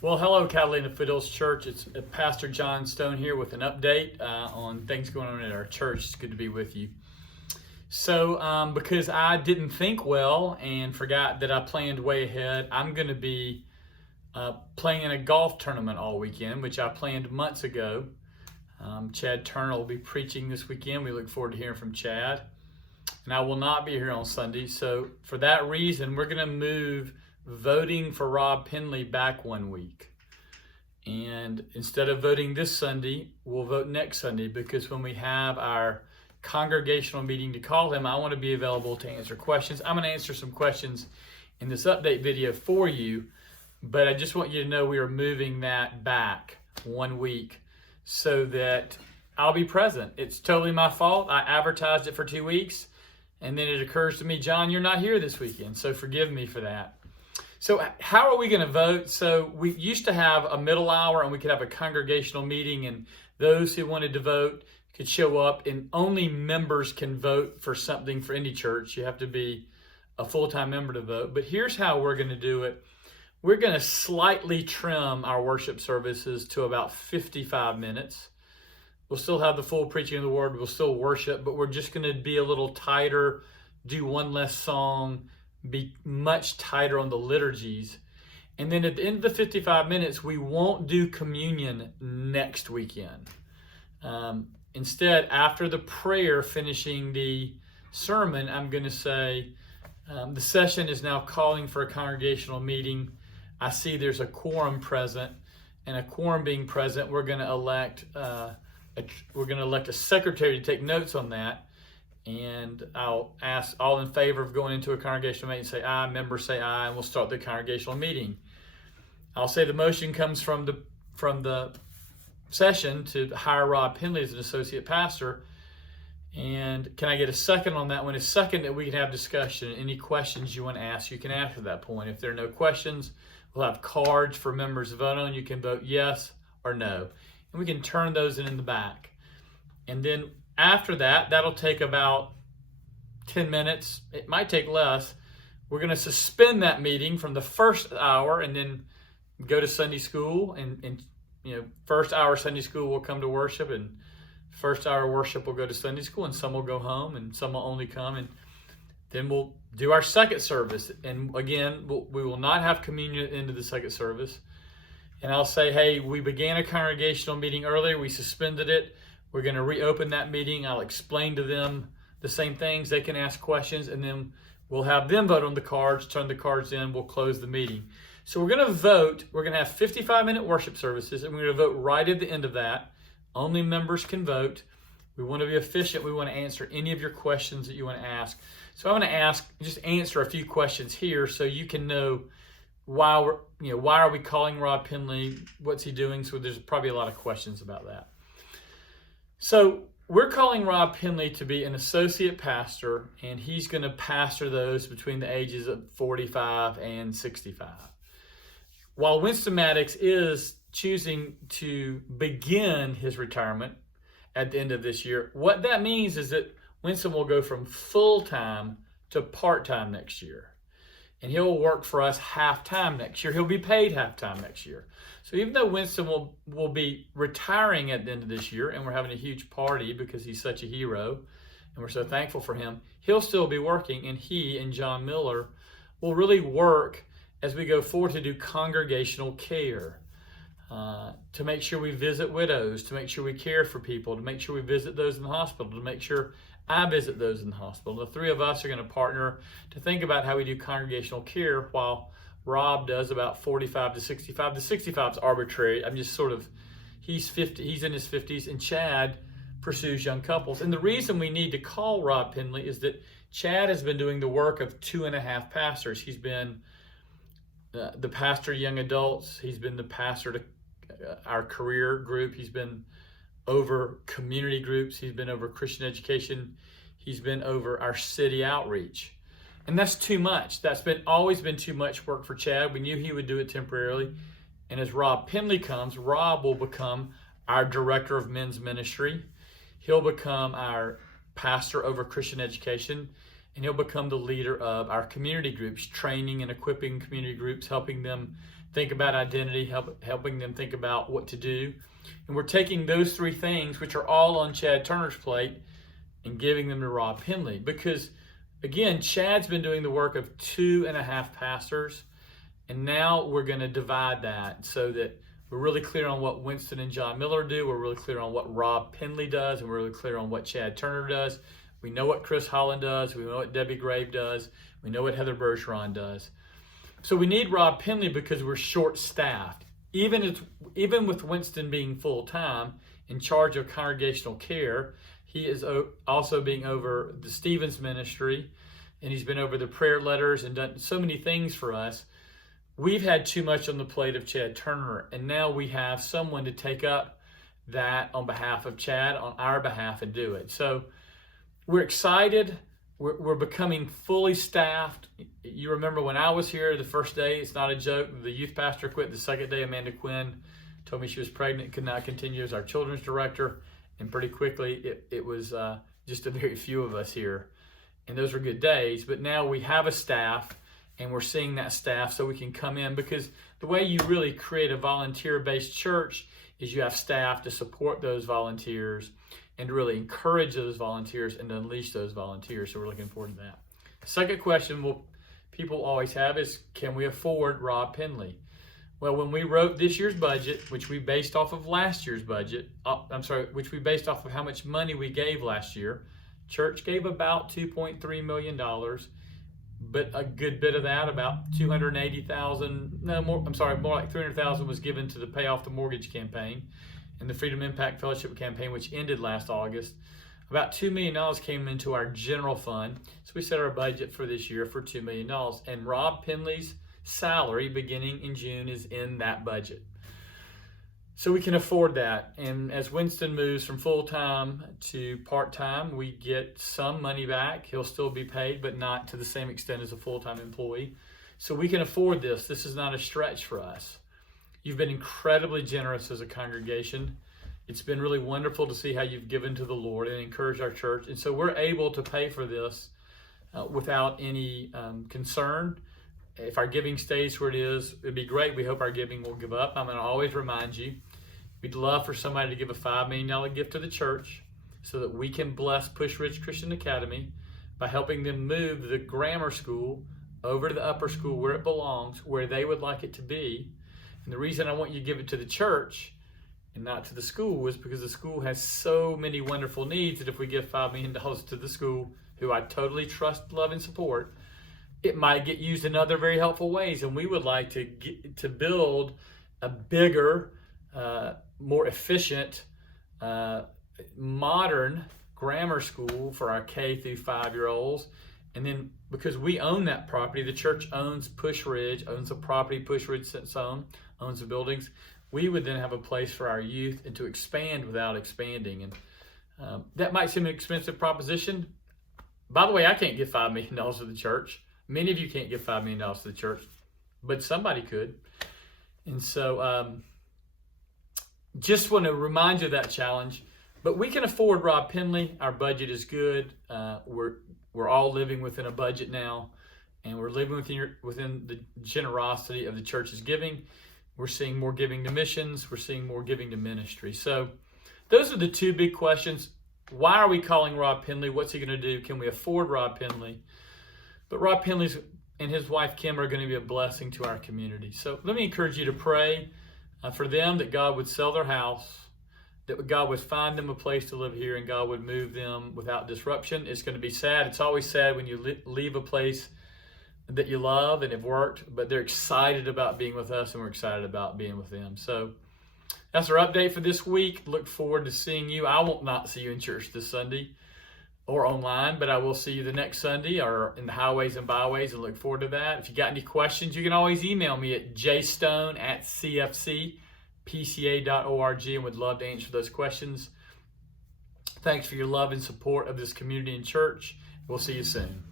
Well, hello, Catalina Foothills Church. It's Pastor John Stone here with an update on things going on at our church. It's good to be with you. So, because I didn't think well and forgot that I planned way ahead, I'm going to be playing in a golf tournament all weekend, which I planned months ago. Chad Turner will be preaching this weekend. We look forward to hearing from Chad. And I will not be here on Sunday. So, for that reason, we're going to move voting for Rob Penley back 1 week. And instead of voting this Sunday, we'll vote next Sunday, because when we have our congregational meeting to call him, I want to be available to answer questions. I'm going to answer some questions in this update video for you, but I just want you to know we are moving that back 1 week so that I'll be present. It's totally my fault. I advertised it for 2 weeks, and then it occurs to me, John, you're not here this weekend, so forgive me for that. So how are we going to vote? So we used to have a middle hour and we could have a congregational meeting, and those who wanted to vote could show up, and only members can vote for something for any church. You have to be a full-time member to vote. But here's how we're going to do it. We're going to slightly trim our worship services to about 55 minutes. We'll still have the full preaching of the word. We'll still worship, but we're just going to be a little tighter, do one less song, be much tighter on the liturgies. And then at the end of the 55 minutes, we won't do communion next weekend. Instead, after the prayer finishing the sermon, I'm going to say, the session is now calling for a congregational meeting. I see there's a quorum present, and a quorum being present, we're going to elect a secretary to take notes on that. And I'll ask all in favor of going into a congregational meeting, say aye, members say aye, and we'll start the congregational meeting. I'll say the motion comes from the session to hire Rob Pendley as an associate pastor. And can I get a second on that one? A second that we can have discussion. Any questions you want to ask, you can ask at that point. If there are no questions, we'll have cards for members to vote on. You can vote yes or no. And we can turn those in the back. And then after that, that'll take about 10 minutes. It might take less. We're going to suspend that meeting from the first hour and then go to Sunday school. And first hour Sunday school will come to worship, and first hour worship will go to Sunday school, and some will go home and some will only come. And then we'll do our second service. And again, we will not have communion at the end of the second service. And I'll say, hey, we began a congregational meeting earlier. We suspended it. We're going to reopen that meeting. I'll explain to them the same things. They can ask questions, and then we'll have them vote on the cards, turn the cards in, we'll close the meeting. So we're going to vote. We're going to have 55-minute worship services, and we're going to vote right at the end of that. Only members can vote. We want to be efficient. We want to answer any of your questions that you want to ask. So I'm going to just answer a few questions here so you can know why are we calling Rob Pendley? What's he doing? So there's probably a lot of questions about that. So we're calling Rob Pendley to be an associate pastor, and he's going to pastor those between the ages of 45 and 65. While Winston Maddox is choosing to begin his retirement at the end of this year, what that means is that Winston will go from full-time to part-time next year. And he'll work for us half-time next year. He'll be paid half-time next year. So even though Winston will be retiring at the end of this year, and we're having a huge party because he's such a hero, and we're so thankful for him, he'll still be working, and he and John Miller will really work as we go forward to do congregational care, to make sure we visit widows, to make sure we care for people, to make sure we visit those in the hospital, to make sure I visit those in the hospital. The three of us are going to partner to think about how we do congregational care, while Rob does about 45 to 65. The 65 is arbitrary. I'm just he's 50, he's in his 50s, and Chad pursues young couples. And the reason we need to call Rob Pendley is that Chad has been doing the work of 2.5 pastors. He's been the pastor of young adults. He's been the pastor to our career group. He's been over community groups. He's been over Christian education. He's been over our city outreach. And that's too much. That's always been too much work for Chad. We knew he would do it temporarily. And as Rob Pendley comes, Rob will become our director of men's ministry. He'll become our pastor over Christian education, and he'll become the leader of our community groups, training and equipping community groups, helping them think about identity, helping them think about what to do. And we're taking those three things, which are all on Chad Turner's plate, and giving them to Rob Pendley. Because, again, Chad's been doing the work of 2.5 pastors, and now we're going to divide that so that we're really clear on what Winston and John Miller do. We're really clear on what Rob Pendley does, and we're really clear on what Chad Turner does. We know what Chris Holland does. We know what Debbie Grave does. We know what Heather Bergeron does. So we need Rob Pendley because we're short-staffed. Even with Winston being full-time in charge of congregational care, he is also being over the Stevens ministry, and he's been over the prayer letters and done so many things for us. We've had too much on the plate of Chad Turner, and now we have someone to take up that on behalf of Chad, on our behalf, and do it. So we're excited. We're becoming fully staffed. You remember when I was here the first day, it's not a joke, the youth pastor quit. The second day, Amanda Quinn told me she was pregnant, could not continue as our children's director. And pretty quickly, it was just a very few of us here. And those were good days. But now we have a staff, and we're seeing that staff so we can come in. Because the way you really create a volunteer-based church is you have staff to support those volunteers and to really encourage those volunteers and to unleash those volunteers. So we're looking forward to that. Second question people always have is, can we afford Rob Pendley? Well, when we wrote this year's budget, which we based off of last year's budget, which we based off of how much money we gave last year, church gave about $2.3 million, but a good bit of that, about $280,000, more like $300,000 was given to pay off the mortgage campaign and the Freedom Impact Fellowship campaign, which ended last August. About $2 million came into our general fund. So we set our budget for this year for $2 million. And Rob Pendley's salary beginning in June is in that budget. So we can afford that. And as Winston moves from full-time to part-time, we get some money back. He'll still be paid, but not to the same extent as a full-time employee. So we can afford this. This is not a stretch for us. You've been incredibly generous as a congregation. It's been really wonderful to see how you've given to the Lord and encouraged our church. And so we're able to pay for this without any concern. If our giving stays where it is, it'd be great. We hope our giving will give up. I'm going to always remind you, we'd love for somebody to give a $5 million gift to the church so that we can bless Push Rich Christian Academy by helping them move the grammar school over to the upper school where it belongs, where they would like it to be. And the reason I want you to give it to the church and not to the school is because the school has so many wonderful needs that if we give $5 million to the school, who I totally trust, love, and support, it might get used in other very helpful ways. And we would like to build a bigger, more efficient, modern grammar school for our K through 5-year-olds. And then because we own that property, the church owns Push Ridge, owns the property Push Ridge owns the buildings. We would then have a place for our youth and to expand without expanding. And that might seem an expensive proposition. By the way, I can't give $5 million to the church. Many of you can't give $5 million to the church, but somebody could. And so just want to remind you of that challenge. But we can afford Rob Pendley. Our budget is good. We're all living within a budget now, and we're living within the generosity of the church's giving. We're seeing more giving to missions. We're seeing more giving to ministry. So those are the two big questions. Why are we calling Rob Pendley? What's he going to do? Can we afford Rob Pendley? But Rob Pendley and his wife Kim are going to be a blessing to our community. So let me encourage you to pray for them, that God would sell their house, that God would find them a place to live here, and God would move them without disruption. It's going to be sad. It's always sad when you leave a place that you love and have worked, but they're excited about being with us, and we're excited about being with them. So that's our update for this week. Look forward to seeing you. I will not see you in church this Sunday or online, but I will see you the next Sunday or in the highways and byways, and look forward to that. If you got any questions, you can always email me at jstone@cfcpca.org, and would love to answer those questions. Thanks for your love and support of this community and church. We'll see you soon.